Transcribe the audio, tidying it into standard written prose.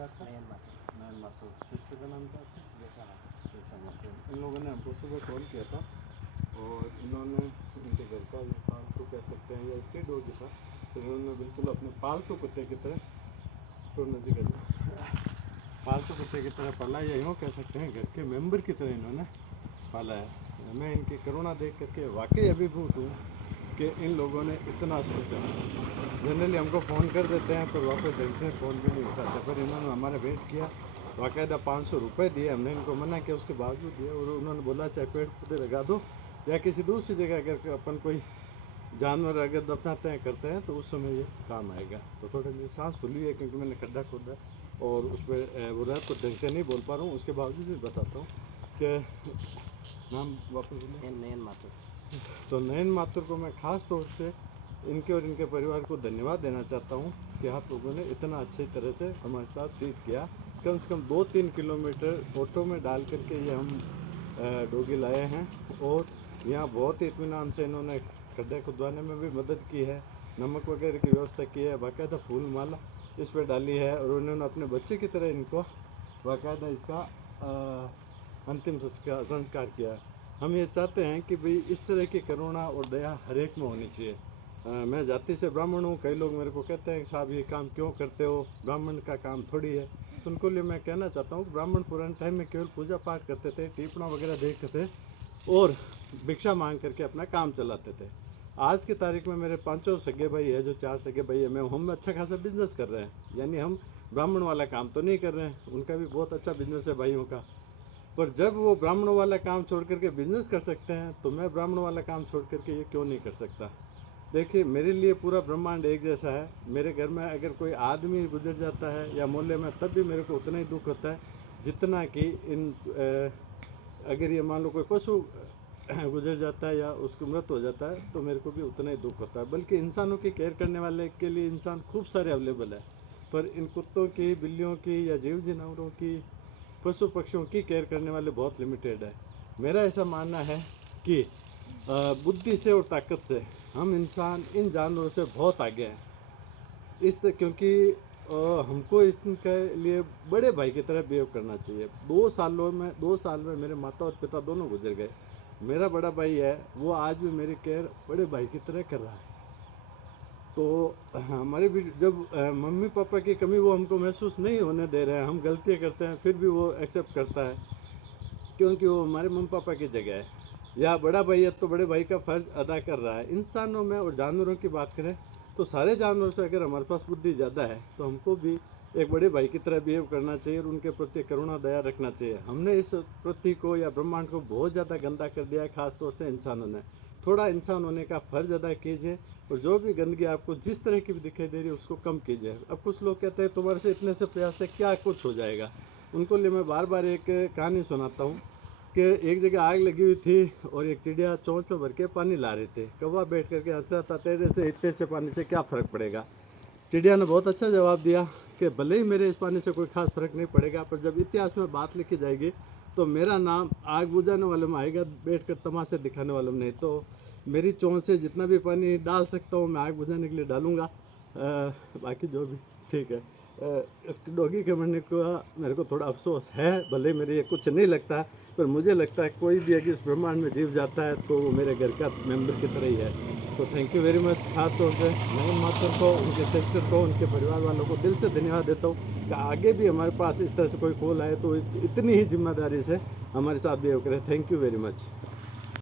क्या था? नयन माथुर। सिस्टर का नाम क्या था? रेशा माथुर। इन लोगों ने हमको सुबह कॉल किया था और इन्होंने इनके घर का ये पालतू कह सकते हैं या स्ट्रीट डॉग था, तो इन्होंने बिल्कुल अपने पालतू कुत्ते की तरह तो नज़दीक पालतू कुत्ते की तरह पाला, या यूँ कह सकते हैं घर के मेंबर की तरह इन्होंने पाला है। मैं इनकी करुणा देख करके वाकई अभिभूत हूँ कि इन लोगों ने इतना सोचा। जनरली हमको फ़ोन कर देते हैं पर वापस ढंग से फ़ोन भी नहीं उठाते, पर इन्होंने हमारा वेट किया, बाकायदा 500 रुपये दिए, हमने इनको मना किया उसके बावजूद दिए, और उन्होंने बोला चाहे पेड़ पौधे लगा दो या किसी दूसरी जगह अगर अपन कोई जानवर अगर दफनाते हैं करते हैं तो उस समय ये काम आएगा। तो थोड़ी मेरी सांस खुली है क्योंकि मैंने खड्डा खोदा और उस पर बोला तो ढंग से नहीं बोल पा रहा हूँ, उसके बावजूद भी बताता हूँ कि नाम वापस नयन माथुर। तो नयन माथुर को मैं ख़ास तौर से इनके और इनके परिवार को धन्यवाद देना चाहता हूँ कि आप लोगों ने इतना अच्छी तरह से हमारे साथ ट्रीट किया। कम से कम 2-3 किलोमीटर ऑटो में डाल करके ये हम डोगी लाए हैं, और यहाँ बहुत ही इत्मीनान से इन्होंने खड्डे खुदवाने में भी मदद की है, नमक वगैरह की व्यवस्था की है, बाकायदा फूल माला इस पर डाली है, और उन्होंने अपने बच्चे की तरह इनको बाकायदा इसका अंतिम संस्कार किया है। हम ये चाहते हैं कि भाई इस तरह की करुणा और दया हर एक में होनी चाहिए। मैं जाति से ब्राह्मण हूँ, कई लोग मेरे को कहते हैं कि साहब ये काम क्यों करते हो, ब्राह्मण का काम थोड़ी है। तो उनको लिए मैं कहना चाहता हूँ ब्राह्मण पुराने टाइम में केवल पूजा पाठ करते थे, टीपना वगैरह देखते थे और भिक्षा मांग करके अपना काम चलाते थे। आज की तारीख में मेरे 5 सगे भाई है, जो 4 सगे भाई है, मैं हम अच्छा खासा बिजनेस कर रहे हैं, यानी हम ब्राह्मण वाला काम तो नहीं कर रहे हैं, उनका भी बहुत अच्छा बिजनेस है भाइयों का। पर जब वो ब्राह्मणों वाला काम छोड़ करके बिजनेस कर सकते हैं तो मैं ब्राह्मण वाला काम छोड़ करके ये क्यों नहीं कर सकता। देखिए मेरे लिए पूरा ब्रह्मांड एक जैसा है। मेरे घर में अगर कोई आदमी गुजर जाता है या मोहल्ले में, तब भी मेरे को उतना ही दुख होता है जितना कि अगर ये मान लो कोई पशु गुजर जाता है या उसकी मृत्यु हो जाता है तो मेरे को भी उतना ही दुख होता है। बल्कि इंसानों की केयर करने वाले के लिए इंसान खूब सारे अवेलेबल है, पर इन कुत्तों की, बिल्लियों की या जीव जानवरों की, पशु पक्षियों की केयर करने वाले बहुत लिमिटेड है। मेरा ऐसा मानना है कि बुद्धि से और ताकत से हम इंसान इन जानवरों से बहुत आगे हैं, क्योंकि हमको इसके लिए बड़े भाई की तरह बिहेव करना चाहिए। 2 साल में मेरे माता और पिता दोनों गुजर गए। मेरा बड़ा भाई है, वो आज भी मेरी केयर बड़े भाई की तरह कर रहा है। तो हमारे भी जब मम्मी पापा की कमी वो हमको महसूस नहीं होने दे रहे हैं, हम गलतियाँ करते हैं फिर भी वो एक्सेप्ट करता है, क्योंकि वो हमारे मम्मी पापा की जगह है। या बड़ा भाई है तो बड़े भाई का फ़र्ज़ अदा कर रहा है। इंसानों में और जानवरों की बात करें तो सारे जानवरों से अगर हमारे पास बुद्धि ज़्यादा है तो हमको भी एक बड़े भाई की तरह बिहेव करना चाहिए और उनके प्रति करुणा दया रखना चाहिए। हमने इस पृथ्वी को या ब्रह्मांड को बहुत ज़्यादा गंदा कर दिया है, ख़ासतौर से इंसानों ने। थोड़ा इंसान होने का फ़र्ज़ अदा कीजिए, और जो भी गंदगी आपको जिस तरह की भी दिखाई दे रही है उसको कम कीजिए। अब कुछ लोग कहते हैं तुम्हारे से इतने से प्रयास से क्या कुछ हो जाएगा। उनको लिए मैं बार बार एक कहानी सुनाता हूँ कि एक जगह आग लगी हुई थी और एक चिड़िया चोंच में भर के पानी ला रहे थे। कौवा बैठ करके हंस रहा था, तेरे से इतने से पानी से क्या फ़र्क पड़ेगा। चिड़िया ने बहुत अच्छा जवाब दिया कि भले ही मेरे इस पानी से कोई खास फ़र्क नहीं पड़ेगा, पर जब इतिहास में बात लिखी जाएगी तो मेरा नाम आग बुझाने वालों में आएगा, बैठ कर तमाशे दिखाने वालों में नहीं। तो मेरी चोंच से जितना भी पानी डाल सकता हूँ मैं आग बुझाने के लिए डालूँगा। बाकी जो भी ठीक है। इस डॉगी के मरने का मेरे को थोड़ा अफसोस है, भले मेरे ये कुछ नहीं लगता, पर मुझे लगता है कोई भी अगर इस ब्रह्मांड में जीव जाता है तो वो मेरे घर का मेंबर की तरह ही है। तो थैंक यू वेरी मच। खास तौर से नयन माथुर को, उनके सिस्टर को, उनके परिवार वालों को दिल से धन्यवाद देता हूँ कि आगे भी हमारे पास इस तरह से कोई कॉल आए तो इतनी ही जिम्मेदारी से हमारे साथ बिहेव करें। Thank you very much.